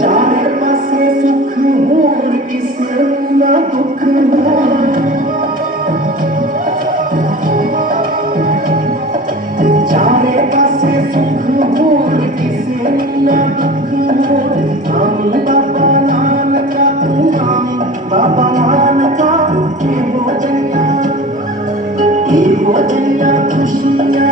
चारे पासे सुख होर किसे ना दुख हो चारे पासे सुख होर किसे ना दुख हो आमी बाबा नानका तू आमी बाबा नानका ये हो जन्नत खुशियाँ